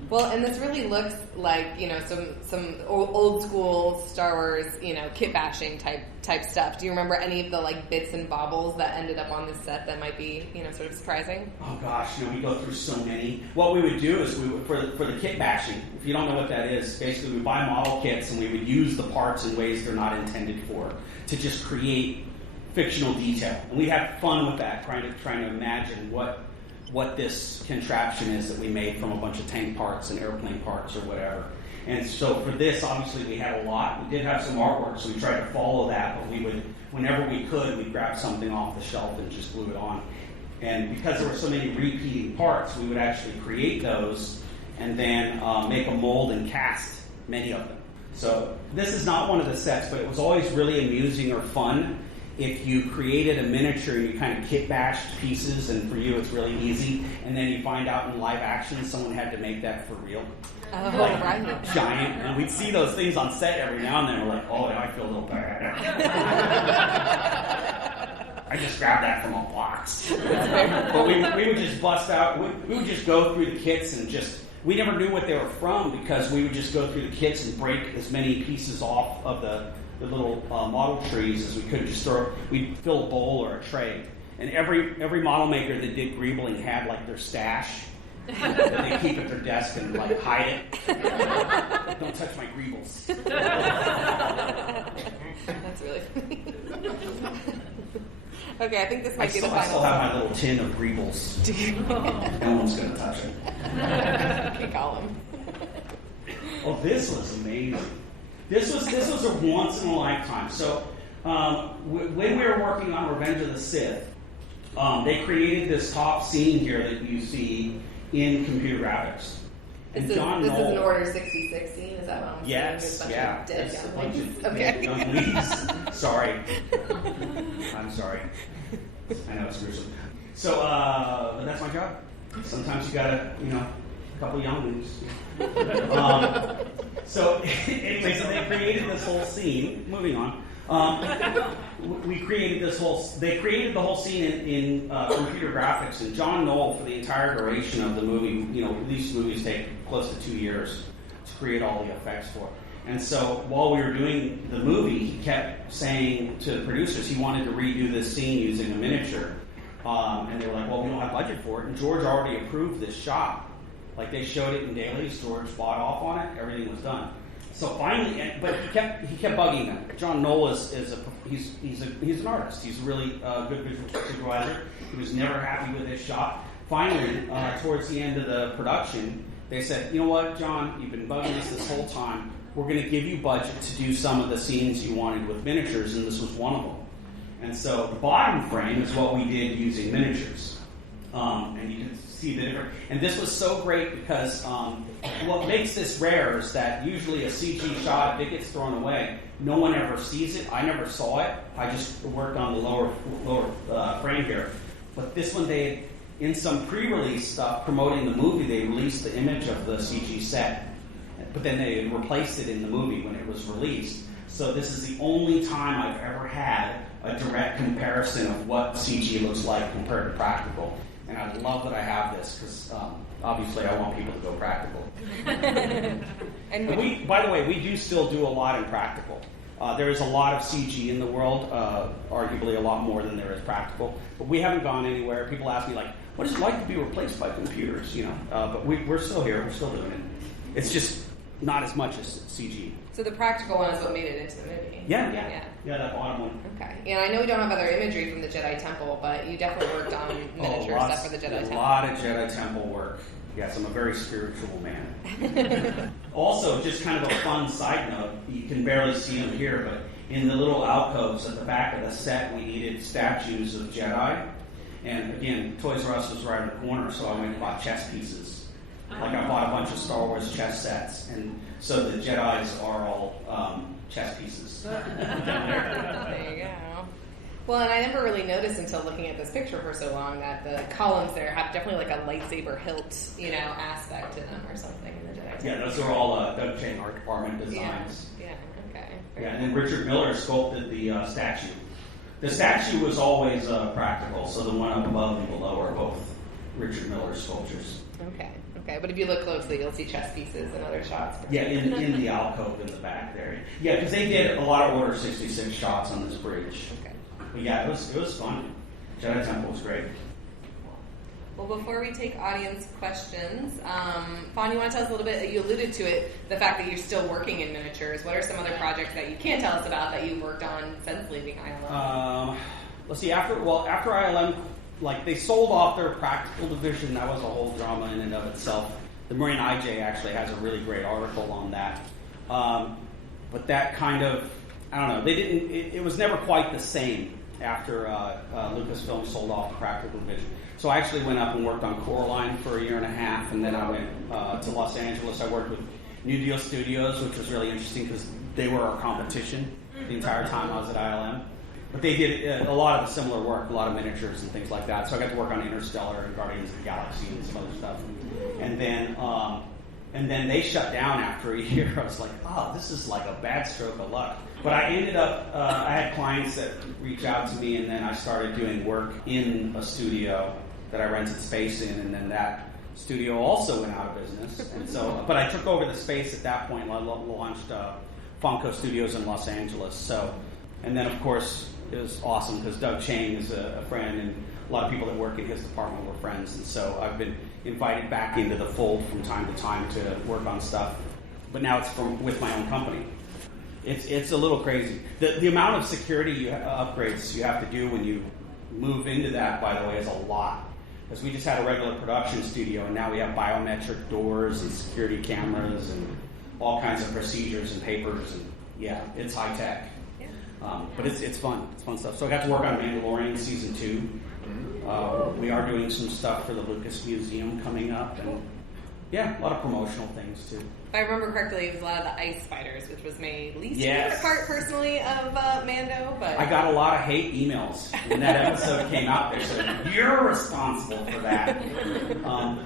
Well, and this really looks like, some old school Star Wars, kit bashing type stuff. Do you remember any of the bits and baubles that ended up on this set that might be, sort of surprising? Oh gosh, we go through so many. What we would do is for the kit bashing, if you don't know what that is, basically we buy model kits and we would use the parts in ways they're not intended for to just create fictional detail. And we have fun with that, trying to imagine what this contraption is that we made from a bunch of tank parts and airplane parts or whatever. And so for this, obviously, we had a lot. We did have some artwork, so we tried to follow that, but we would, whenever we could, we'd grab something off the shelf and just glue it on. And because there were so many repeating parts, we would actually create those and then make a mold and cast many of them. So this is not one of the sets, but it was always really amusing or fun if you created a miniature and you kind of kit bashed pieces, and for you it's really easy, and then you find out in live action someone had to make that for real. Oh, right. Giant. And we'd see those things on set every now and then. We're like, oh, yeah, I feel a little bad. I just grabbed that from a box. But we would just bust out. We would just go through the kits and we never knew what they were from because we would just go through the kits and break as many pieces off of the little model trees as we could. We'd fill a bowl or a tray. And every model maker that did greebling had their stash that they keep at their desk and hide it. Don't touch my greebles. That's really funny. Okay, I think this might be the final. I still have my little tin of greebles. No one's going to touch it. Okay, call him. Oh, this was amazing. This was a once in a lifetime. So when we were working on Revenge of the Sith, they created this top scene here that you see in computer graphics. And This is an Order 6060. Is that what I'm yes, saying? yeah. Dead That's a young bunch ladies. of dead young ladies. Sorry. I'm sorry. I know it's gruesome. So, but that's my job. Sometimes you gotta, a couple younglings. So, anyway, so they created this whole scene. Moving on. They created the whole scene in computer graphics, and John Knoll, for the entire duration of the movie, these movies take close to 2 years to create all the effects for. And so while we were doing the movie, he kept saying to the producers he wanted to redo this scene using a miniature. And they were like, well, we don't have budget for it. And George already approved this shot. Like, they showed it in dailies, George bought off on it, everything was done. So finally, but he kept bugging them. John Knoll he's an artist. He's a really good visual supervisor. He was never happy with this shot. Finally, towards the end of the production, they said, you know what, John, you've been bugging us this whole time. We're going to give you budget to do some of the scenes you wanted with miniatures, and this was one of them. And so the bottom frame is what we did using miniatures. And you can see the different. And this was so great because what makes this rare is that usually a CG shot, if it gets thrown away, no one ever sees it. I never saw it. I just worked on the lower frame here. But this one, in some pre-release stuff promoting the movie, they released the image of the CG set. But then they replaced it in the movie when it was released. So this is the only time I've ever had a direct comparison of what CG looks like compared to practical. And I love that I have this because obviously I want people to go practical. And by the way, we do still do a lot in practical. There is a lot of CG in the world, arguably a lot more than there is practical. But we haven't gone anywhere. People ask me, like, what is it like to be replaced by computers? But we're still here. We're still doing it. It's just not as much as CG. So the practical one is what made it into the movie. Yeah, that bottom one. Okay. Yeah, I know we don't have other imagery from the Jedi Temple, but you definitely worked on miniature stuff for the Jedi Temple. A lot of Jedi Temple work. Yes, I'm a very spiritual man. Also, just kind of a fun side note, you can barely see them here, but in the little alcoves at the back of the set, we needed statues of Jedi. And again, Toys R Us was right in the corner, so I went and bought chess pieces. Like, I bought a bunch of Star Wars chess sets, and so the Jedis are all chess pieces. There you go. Well, and I never really noticed until looking at this picture for so long that the columns there have definitely like a lightsaber hilt, aspect to them or something in the Jedi Temple. Yeah, those are all Doug Chang Art Department designs. Yeah, okay. Yeah, and then Richard Miller sculpted the statue. The statue was always practical, so the one up above and below are both Richard Miller sculptures. Okay. But if you look closely, you'll see chess pieces and other shots. Yeah, in the alcove in the back there. Yeah, because they did a lot of Order 66 shots on this bridge. Okay. But yeah, it was fun. Jedi Temple was great. Well, before we take audience questions, Fon, you want to tell us a little bit, you alluded to it, the fact that you're still working in miniatures. What are some other projects that you can't tell us about that you've worked on since leaving ILM? Let's see, after ILM, they sold off their practical division. That was a whole drama in and of itself. The Marine IJ actually has a really great article on that. But that kind of, I don't know, it was never quite the same after Lucasfilm sold off the practical division. So I actually went up and worked on Coraline for a year and a half, and then I went to Los Angeles. I worked with New Deal Studios, which was really interesting because they were our competition the entire time I was at ILM. But they did a lot of the similar work, a lot of miniatures and things like that. So I got to work on Interstellar and Guardians of the Galaxy and some other stuff. And then they shut down after a year. I was like, oh, this is like a bad stroke of luck. But I ended up, I had clients that reached out to me, and then I started doing work in a studio that I rented space in, and then that studio also went out of business. And so, but I took over the space at that point. I launched Funko Studios in Los Angeles. So, and then of course it was awesome because Doug Chang is a friend, and a lot of people that work in his department were friends. And so I've been invited back into the fold from time to time to work on stuff. But now it's with my own company. It's a little crazy. The amount of security upgrades you have to do when you move into that, by the way, is a lot. Because we just had a regular production studio, and now we have biometric doors and security cameras and all kinds of procedures and papers, and yeah, it's high tech. Yeah. But it's fun. It's fun stuff. So I got to work on Mandalorian season 2. We are doing some stuff for the Lucas Museum coming up, and yeah, a lot of promotional things too. If I remember correctly, it was a lot of the ice spiders, which was my least Yes. favorite part personally of Mando. But I got a lot of hate emails when that episode came out. They said, "You're responsible for that."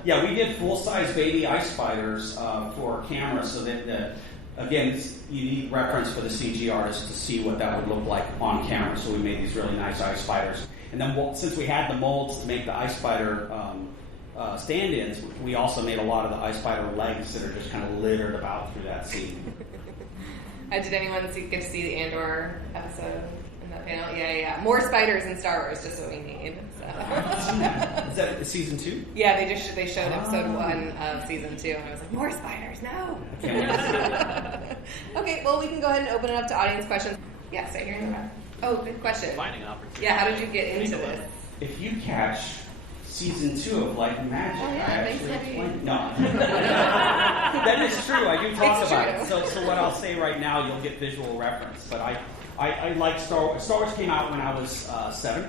Yeah, we did full-size baby ice spiders for camera, so that again, you need reference for the CG artist to see what that would look like on camera. So we made these really nice ice spiders, and then since we had the molds to make the ice spider stand-ins, we also made a lot of the ice spider legs that are just kind of littered about through that scene. Did anyone get to see the Andor episode in that panel? Yeah. More spiders in Star Wars, just what we need. So. Is that season 2? Yeah, they showed episode 1 of season 2, and I was like, more spiders, no! Can't wait to see it. Okay, well, we can go ahead and open it up to audience questions. Yeah, stay here in the back. Oh, good question. Finding opportunity. Yeah, how did you get into this? If you catch season 2 of Light and Magic, Oh, yeah, I thanks, actually Eddie. explained. No. That is true. I do talk It's about true. it. So what I'll say right now, you'll get visual reference. But I like Star Wars. Star Wars came out when I was 7.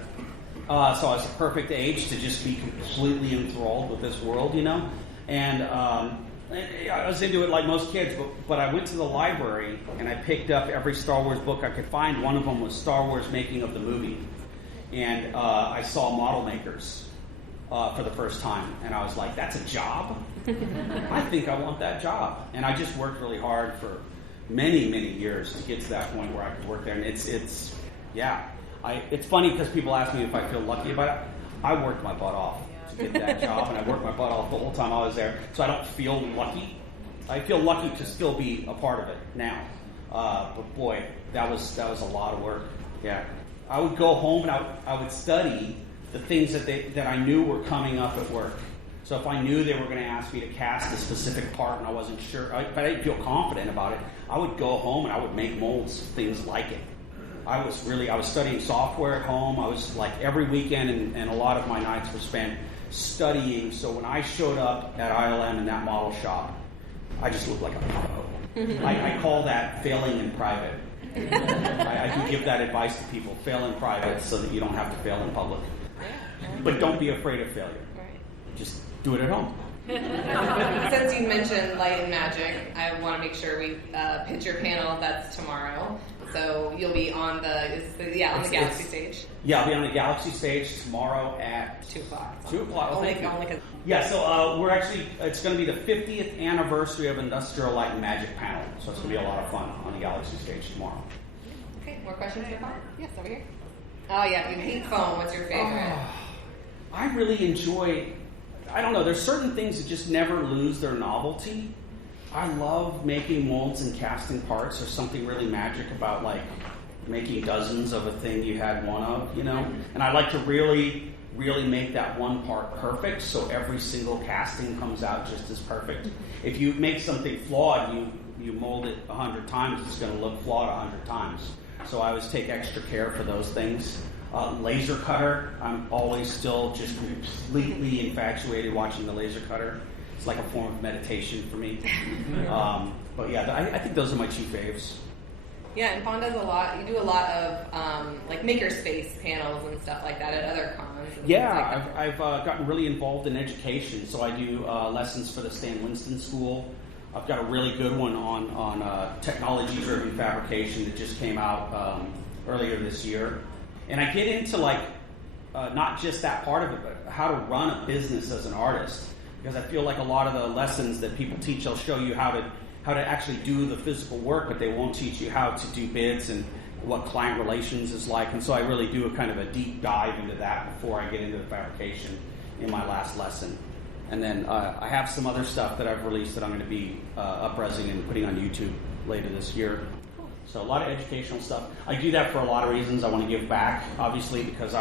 So I was a perfect age to just be completely enthralled with this world, you know? And I was into it like most kids, but I went to the library and I picked up every Star Wars book I could find. One of them was Star Wars Making of the Movie. And I saw model makers for the first time. And I was like, that's a job? I think I want that job. And I just worked really hard for many, many years to get to that point where I could work there. And it's funny because people ask me if I feel lucky about it. I worked my butt off to get that job, and I worked my butt off the whole time I was there. So I don't feel lucky. I feel lucky to still be a part of it now. But boy, that was a lot of work. Yeah, I would go home and I would study the things that I knew were coming up at work. So if I knew they were going to ask me to cast a specific part and I wasn't sure, if I didn't feel confident about it, I would go home and I would make molds, things like it. I was studying software at home. I was like every weekend and a lot of my nights were spent studying. So when I showed up at ILM in that model shop, I just looked like a pro. I call that failing in private. I do give that advice to people. Fail in private so that you don't have to fail in public. But don't be afraid of failure. Just do it at home. Since you mentioned Light and Magic, I want to make sure we pitch your panel. That's tomorrow. So you'll be on the Galaxy stage. Yeah, I'll be on the Galaxy stage tomorrow at 2 o'clock. 2 o'clock. Only Thank you. 'cause- Yeah, so it's going to be the 50th anniversary of Industrial Light and Magic panel. So it's going to be a lot of fun on the Galaxy stage tomorrow. Okay, more questions for Fon? Yes, over here. Oh yeah, you hate foam. What's your favorite? I really enjoy, I don't know, there's certain things that just never lose their novelty. I love making molds and casting parts. There's something really magic about like making dozens of a thing you had one of, you know? And I like to really, really make that one part perfect so every single casting comes out just as perfect. If you make something flawed, you mold it 100 times, it's going to look flawed 100 times. So I always take extra care for those things. Laser cutter, I'm always still just completely infatuated watching the laser cutter. It's like a form of meditation for me. But yeah, I think those are my two faves. Yeah, and Fon does a lot. You do a lot of like makerspace panels and stuff like that at other cons. And Yeah, things like I've gotten really involved in education. So I do lessons for the Stan Winston School. I've got a really good one on technology-driven fabrication that just came out earlier this year. And I get into like not just that part of it, but how to run a business as an artist. Because I feel like a lot of the lessons that people teach, they'll show you how to actually do the physical work, but they won't teach you how to do bids and what client relations is like. And so I really do a kind of a deep dive into that before I get into the fabrication in my last lesson. And then I have some other stuff that I've released that I'm going to be up-resing and putting on YouTube later this year. So a lot of educational stuff. I do that for a lot of reasons. I want to give back, obviously, because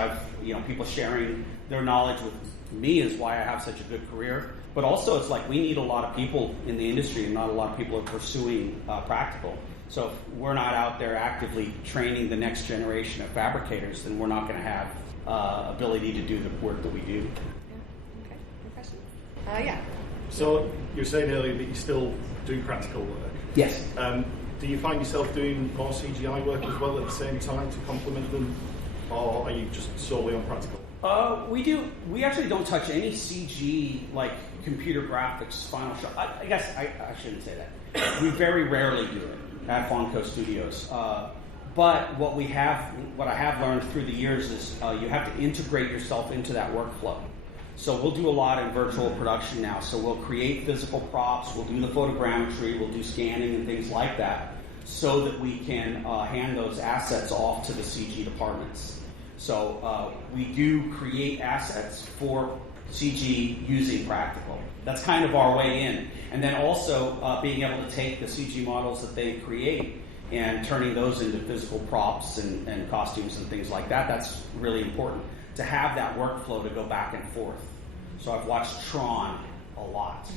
people sharing their knowledge with me is why I have such a good career. But also it's like we need a lot of people in the industry and not a lot of people are pursuing practical. So if we're not out there actively training the next generation of fabricators, then we're not going to have ability to do the work that we do. Yeah. Okay. Any questions? Yeah. So you were saying earlier that you still do practical work. Yes. Do you find yourself doing more CGI work as well at the same time to complement them, or are you just solely on practical? We do. We actually don't touch any CG like computer graphics, Final Shot. I guess I shouldn't say that. We very rarely do it at Fonco Studios. But what I have learned through the years is you have to integrate yourself into that workflow. So we'll do a lot in virtual production now. So we'll create physical props, we'll do the photogrammetry, we'll do scanning and things like that, so that we can hand those assets off to the CG departments. So we do create assets for CG using practical. That's kind of our way in. And then also being able to take the CG models that they create and turning those into physical props and costumes and things like that. That's really important, to have that workflow to go back and forth. So I've watched Tron a lot.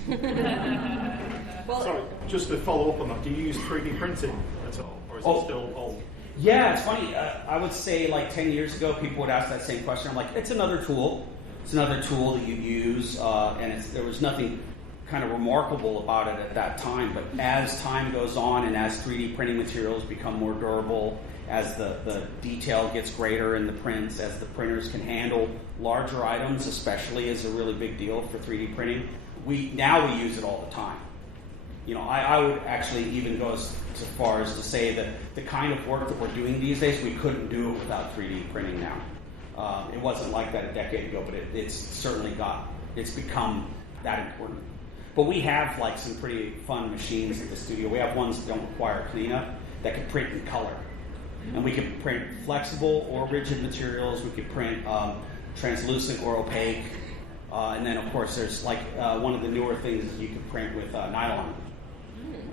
Sorry, just to follow up on that, do you use 3D printing at all? Or is it still old? Yeah, it's funny. I would say like 10 years ago, people would ask that same question. I'm like, it's another tool. It's another tool that you use, and there was nothing kind of remarkable about it at that time. But as time goes on and as 3D printing materials become more durable, as the detail gets greater in the prints, as the printers can handle larger items, especially, is a really big deal for 3D printing. We use it all the time. You know, I would actually even go as far as to say that the kind of work that we're doing these days, we couldn't do it without 3D printing now. It wasn't like that a decade ago, but it's become that important. But we have like some pretty fun machines at the studio. We have ones that don't require cleanup that can print in color. And we can print flexible or rigid materials. We can print translucent or opaque. And then, of course, there's like one of the newer things is you can print with nylon.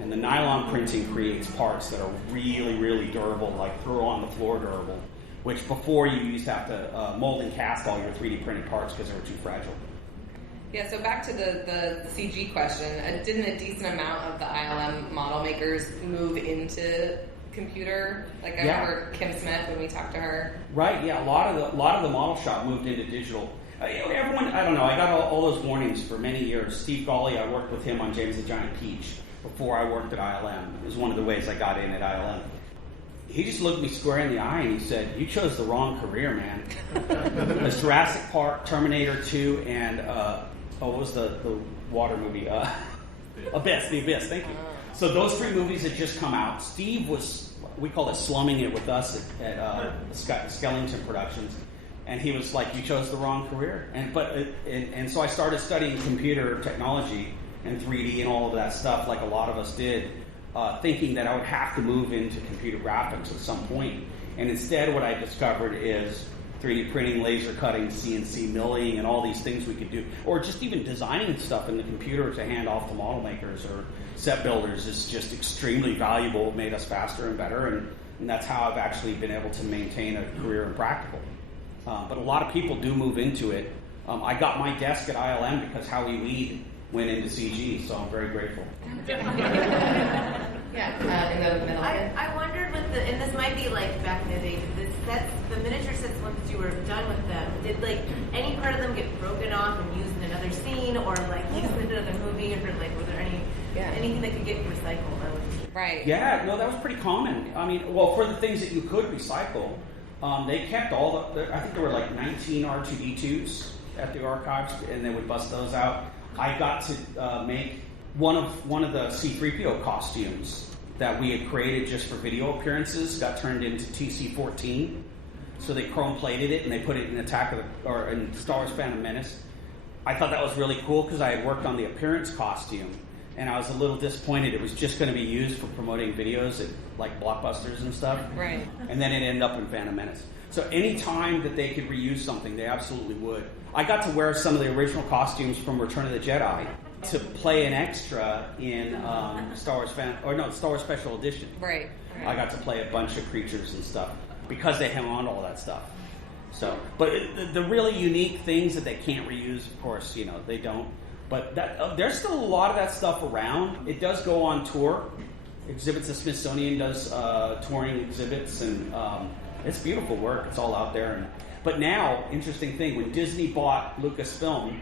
And the nylon printing creates parts that are really, really durable, like throw-on-the-floor durable, which before you used to have to mold and cast all your 3D printed parts because they were too fragile. Yeah, so back to the CG question. Didn't a decent amount of the ILM model makers move into computer? Like I remember Kim Smith when we talked to her. Right, yeah, a lot of the model shop moved into digital. Everyone, I don't know, I got all those warnings for many years. Steve Gawley, I worked with him on James the Giant Peach before I worked at ILM. It was one of the ways I got in at ILM. He just looked me square in the eye and he said, "You chose the wrong career, man." There's Jurassic Park, Terminator 2, and what was the water movie? The Abyss, thank you. So those three movies had just come out. Steve was, we call it slumming it with us at Skellington Productions. And he was like, "You chose the wrong career." And so I started studying computer technology and 3D and all of that stuff, like a lot of us did, thinking that I would have to move into computer graphics at some point. And instead, what I discovered is 3D printing, laser cutting, CNC milling, and all these things we could do, or just even designing stuff in the computer to hand off to model makers or set builders is just extremely valuable. It made us faster and better, and that's how I've actually been able to maintain a career in practical. But a lot of people do move into it. I got my desk at ILM because Howie Weed went into CG, so I'm very grateful. Yeah, in the middle. I wondered with and this might be like back in the day, the miniature sets, once you were done with them, did like any part of them get broken off and used in another scene, or like used in another movie, or like were there anything that could get recycled? Right. Yeah, no, that was pretty common. I mean, well, for the things that you could recycle, they kept all I think there were like 19 R2D2s at the archives, and they would bust those out. I got to make one of the C-3PO costumes that we had created just for video appearances got turned into TC-14. So they chrome plated it and they put it in in Star Wars Phantom Menace. I thought that was really cool because I had worked on the appearance costume, and I was a little disappointed it was just going to be used for promoting videos at like Blockbusters and stuff. Right. And then it ended up in Phantom Menace. So any time that they could reuse something, they absolutely would. I got to wear some of the original costumes from Return of the Jedi to play an extra in Star Wars Special Edition. Right. I got to play a bunch of creatures and stuff because they hung on to all that stuff. So, but the really unique things that they can't reuse, of course, they don't. But there's still a lot of that stuff around. It does go on tour. Exhibits, the Smithsonian does touring exhibits, and it's beautiful work. It's all out there. But now, interesting thing, when Disney bought Lucasfilm,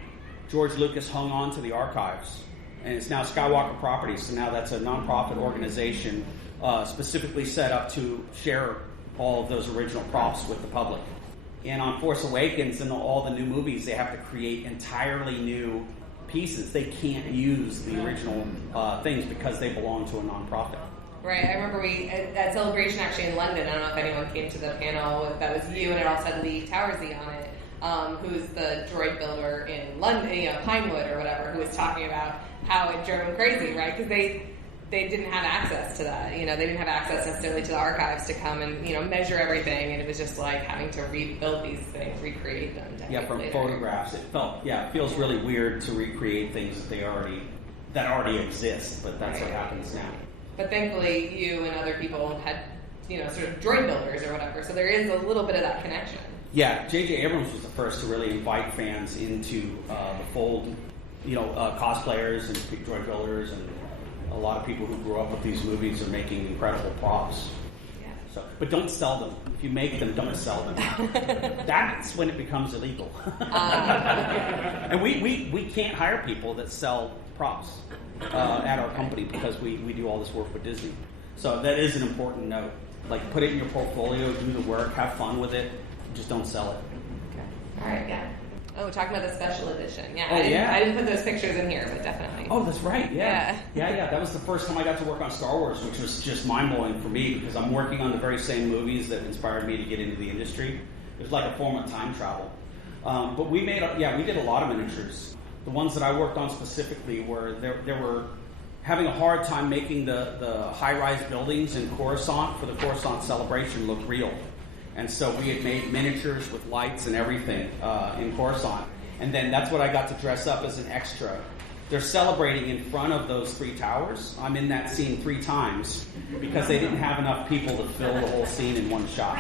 George Lucas hung on to the archives and it's now Skywalker Properties. So now that's a nonprofit organization specifically set up to share all of those original props with the public. And on Force Awakens and all the new movies, they have to create entirely new pieces. They can't use the original things because they belong to a nonprofit. Right, I remember we, at Celebration actually in London, I don't know if anyone came to the panel, that was you, and it also had Lee Towersy on it, who's the droid builder in London, Pinewood or whatever, who was talking about how it drove him crazy, right? Because they didn't have access to that. They didn't have access necessarily to the archives to come and, measure everything, and it was just like having to rebuild these things, recreate them. From photographs. It feels really weird to recreate things that already exist, but that's what happens now. But thankfully, you and other people had, sort of droid builders or whatever, so there is a little bit of that connection. Yeah, J.J. Abrams was the first to really invite fans into the fold, cosplayers and droid builders, and a lot of people who grew up with these movies are making incredible props. Yeah. So, but don't sell them. If you make them, don't sell them. That's when it becomes illegal. And we can't hire people that sell props at our company because we do all this work with Disney. So that is an important note. Like, put it in your portfolio, do the work, have fun with it, just don't sell it. Okay. All right, yeah. Oh, talking about the special edition. Yeah. Oh, I didn't put those pictures in here, but definitely. Oh, that's right. Yeah. That was the first time I got to work on Star Wars, which was just mind-blowing for me because I'm working on the very same movies that inspired me to get into the industry. It was like a form of time travel. But we did a lot of miniatures. The ones that I worked on specifically were they were having a hard time making the high-rise buildings in Coruscant for the Coruscant celebration look real. And so we had made miniatures with lights and everything in Coruscant. And then that's what I got to dress up as an extra. They're celebrating in front of those 3 towers. I'm in that scene 3 times because they didn't have enough people to fill the whole scene in one shot.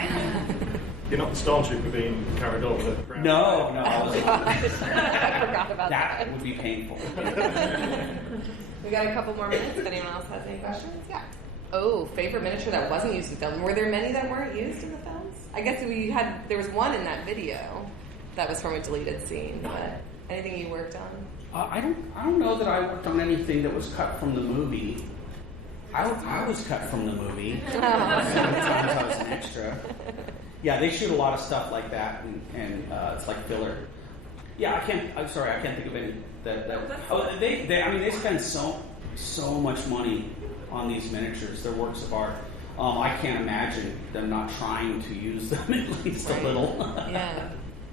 You're not the stormtrooper being carried over the ground. No. I forgot about that. That would be painful. We got a couple more minutes if anyone else has any questions. Yeah. Oh, favorite miniature that wasn't used in film. Were there many that weren't used in the films? I guess there was one in that video that was from a deleted scene, but anything you worked on? I don't know that I worked on anything that was cut from the movie. I was cut from the movie. Sometimes I was an extra. Yeah, they shoot a lot of stuff like that, and it's like filler. Yeah, I'm sorry, I can't think of any they spend so much money on these miniatures. They're works of art. I can't imagine them not trying to use them at least a little.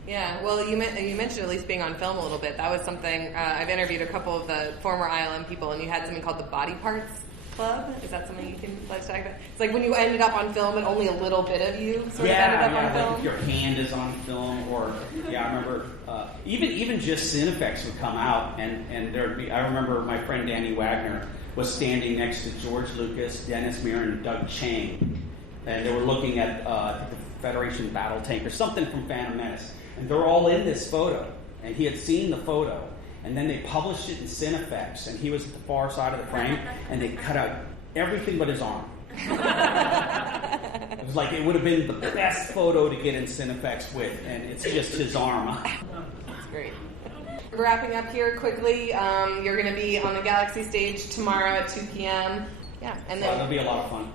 Yeah. Well, you mentioned at least being on film a little bit. That was something I've interviewed a couple of the former ILM people, and you had something called the Body Parts Club. Is that something you can let's talk about? It's like when you ended up on film, and only a little bit of you sort of ended up on film. Like if your hand is on film, or I remember even just Cinefex would come out, and there'd be. I remember my friend Danny Wagner was standing next to George Lucas, Dennis Muir, and Doug Chang, and they were looking at the Federation battle tank or something from Phantom Menace, and they're all in this photo, and he had seen the photo, and then they published it in Cinefex, and he was at the far side of the frame, and they cut out everything but his arm. It was like it would have been the best photo to get in Cinefex with, and it's just his arm. That's great. Wrapping up here quickly, you're going to be on the Galaxy stage tomorrow at 2 p.m. Yeah, and then that'll be a lot of fun.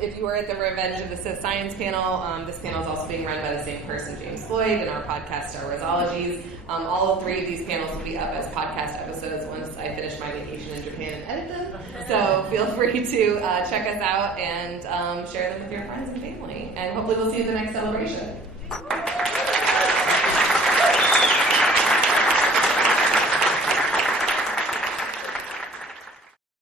If you were at the Revenge of the Sith Science panel, this panel is also being run by the same person, James Floyd, in our podcast, Star Warsologies. All 3 of these panels will be up as podcast episodes once I finish my vacation in Japan and edit them. So feel free to check us out and share them with your friends and family. And hopefully we'll see you at the next celebration.